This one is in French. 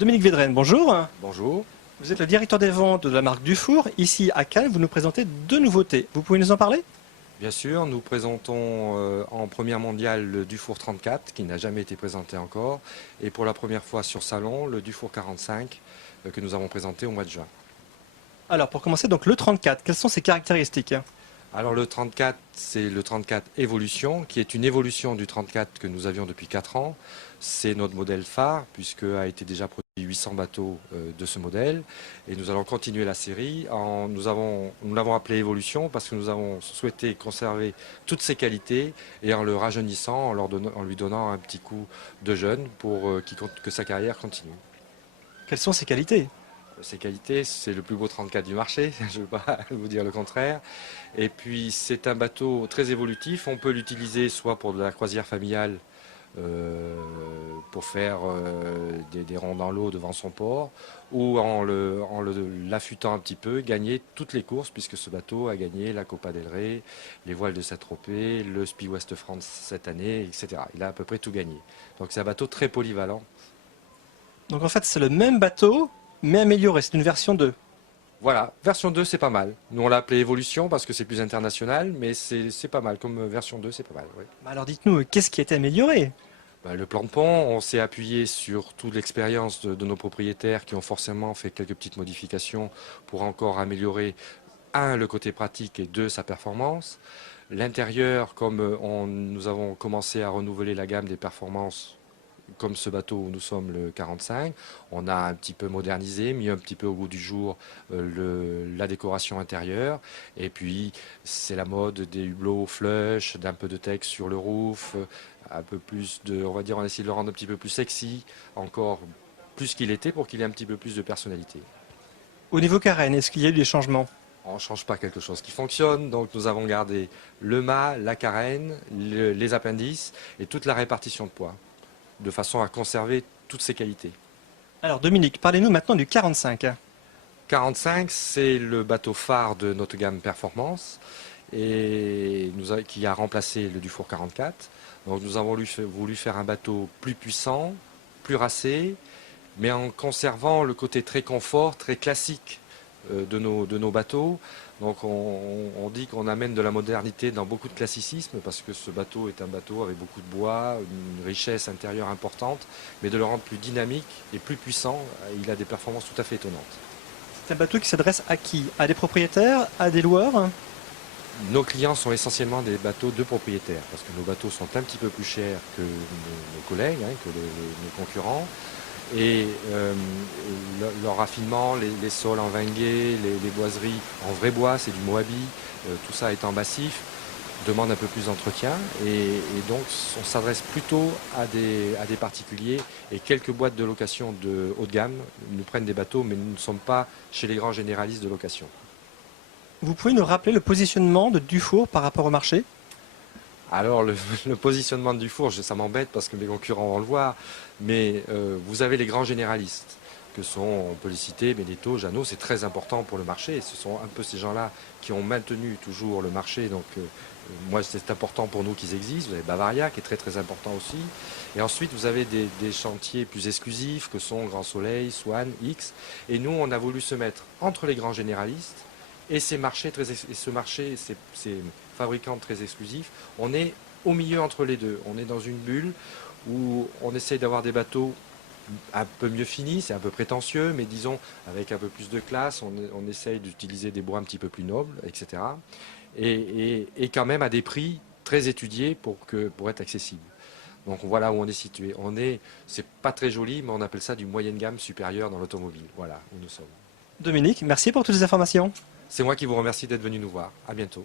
Dominique Védrenne, bonjour. Bonjour. Vous êtes le directeur des ventes de la marque Dufour. Ici à Cannes, vous nous présentez deux nouveautés. Vous pouvez nous en parler? Bien sûr, nous présentons en première mondiale le Dufour 34 qui n'a jamais été présenté encore et pour la première fois sur salon le Dufour 45 que nous avons présenté au mois de juin. Alors pour commencer, donc le 34, quelles sont ses caractéristiques? Alors le 34, c'est le 34 Evolution qui est une évolution du 34 que nous avions depuis 4 ans. C'est notre modèle phare puisque a été déjà produit 800 bateaux de ce modèle et nous allons continuer la série. Nous l'avons appelé Evolution parce que nous avons souhaité conserver toutes ses qualités et en le rajeunissant, en lui donnant un petit coup de jeune pour que sa carrière continue. Quelles sont ses qualités? Ses qualités, c'est le plus beau 34 du marché, je ne veux pas vous dire le contraire. Et puis c'est un bateau très évolutif, on peut l'utiliser soit pour de la croisière familiale, pour faire des ronds dans l'eau devant son port, ou en l'affûtant un petit peu, gagner toutes les courses, puisque ce bateau a gagné la Copa del Rey, les voiles de Saint-Tropez, le Spi West France cette année, etc. Il a à peu près tout gagné. Donc c'est un bateau très polyvalent. Donc en fait, c'est le même bateau, mais amélioré. C'est une version 2. Voilà, version 2 c'est pas mal. Nous on l'a appelé Evolution parce que c'est plus international, mais c'est pas mal. Comme version 2 c'est pas mal. Oui. Alors dites-nous, qu'est-ce qui a été amélioré? Le plan de pont, on s'est appuyé sur toute l'expérience de nos propriétaires qui ont forcément fait quelques petites modifications pour encore améliorer, un, le côté pratique et deux, sa performance. L'intérieur, comme nous avons commencé à renouveler la gamme des performances, comme ce bateau où nous sommes le 45, on a un petit peu modernisé, mis un petit peu au goût du jour la décoration intérieure. Et puis c'est la mode des hublots flush, d'un peu de texte sur le roof, un peu plus de, on va dire, on essaie de le rendre un petit peu plus sexy, encore plus qu'il était pour qu'il ait un petit peu plus de personnalité. Au niveau carène, est-ce qu'il y a eu des changements? On ne change pas quelque chose qui fonctionne, donc nous avons gardé le mât, la carène, les appendices et toute la répartition de poids, de façon à conserver toutes ses qualités. Alors Dominique, parlez-nous maintenant du 45. 45, c'est le bateau phare de notre gamme Performance et qui a remplacé le Dufour 44. Donc nous avons voulu faire un bateau plus puissant, plus racé, mais en conservant le côté très confort, très classique de nos bateaux. Donc on dit qu'on amène de la modernité dans beaucoup de classicisme parce que ce bateau est un bateau avec beaucoup de bois, une richesse intérieure importante, mais de le rendre plus dynamique et plus puissant, il a des performances tout à fait étonnantes. C'est un bateau qui s'adresse à qui? À des propriétaires? À des loueurs? Nos clients sont essentiellement des bateaux de propriétaires parce que nos bateaux sont un petit peu plus chers que nos collègues, que nos concurrents. Et leur raffinement, les sols en vinguet, les boiseries en vrai bois, c'est du Moabi, tout ça est en massif, demande un peu plus d'entretien et donc on s'adresse plutôt à des particuliers et quelques boîtes de location de haut de gamme nous prennent des bateaux mais nous ne sommes pas chez les grands généralistes de location. Vous pouvez nous rappeler le positionnement de Dufour par rapport au marché? Alors le positionnement de Dufour, ça m'embête parce que mes concurrents vont le voir, mais vous avez les grands généralistes, que sont, on peut les citer, Benetton, Jeannot, c'est très important pour le marché, et ce sont un peu ces gens-là qui ont maintenu toujours le marché, donc moi c'est important pour nous qu'ils existent. Vous avez Bavaria qui est très très important aussi, et ensuite vous avez des chantiers plus exclusifs que sont Grand Soleil, Swan, X, et nous on a voulu se mettre entre les grands généralistes et ces fabricants très exclusifs, on est au milieu entre les deux. On est dans une bulle où on essaye d'avoir des bateaux un peu mieux finis, c'est un peu prétentieux, mais disons avec un peu plus de classe, on essaye d'utiliser des bois un petit peu plus nobles, etc. Et quand même à des prix très étudiés pour être accessible. Donc voilà où on est situé. C'est pas très joli, mais on appelle ça du moyenne gamme supérieur dans l'automobile. Voilà où nous sommes. Dominique, merci pour toutes ces informations. C'est moi qui vous remercie d'être venu nous voir. À bientôt.